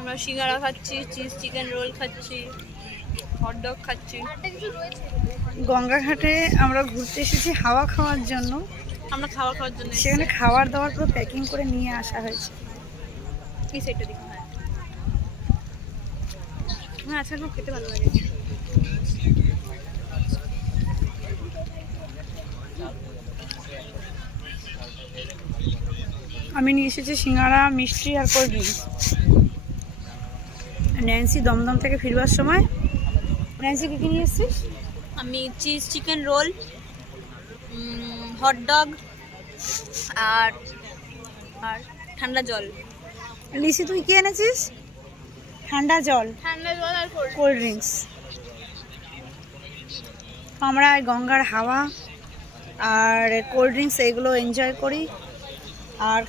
আমরা সিঙ্গারা খাচ্ছি, cheese chicken roll খাচ্ছি, হটডগ খাচ্ছি। গঙ্গাঘাটে আমরা ঘুরতে এসেছি হাওয়া খাওয়ার জন্য। আমরা খাওয়া খাওয়ার জন্য সেখানে খাবার দাবার পুরো প্যাকিং করে নিয়ে আসা হয়েছে। এই সাইডটা দেখো। হ্যাঁ হ্যাঁ, আচ্ছা আমার খেতে ভালো লাগে। আমি নিয়ে এসেছি সিঙ্গারা, মিষ্টি আর কোল্ড ড্রিঙ্কস। ন্যান্সি দমদম থেকে ফিরবার সময়, ন্যান্সি কী কী নিয়ে এসেছিস? আমি চিজ চিকেন রোল, হটডগ আর আর ঠান্ডা জল। লিসি তুই কি এনেছিস? ঠান্ডা জল, ঠান্ডা জল আর কোল্ড ড্রিঙ্কস। আমরা গঙ্গার হাওয়া আর কোল্ড ড্রিঙ্কস এগুলো এনজয় করি। আর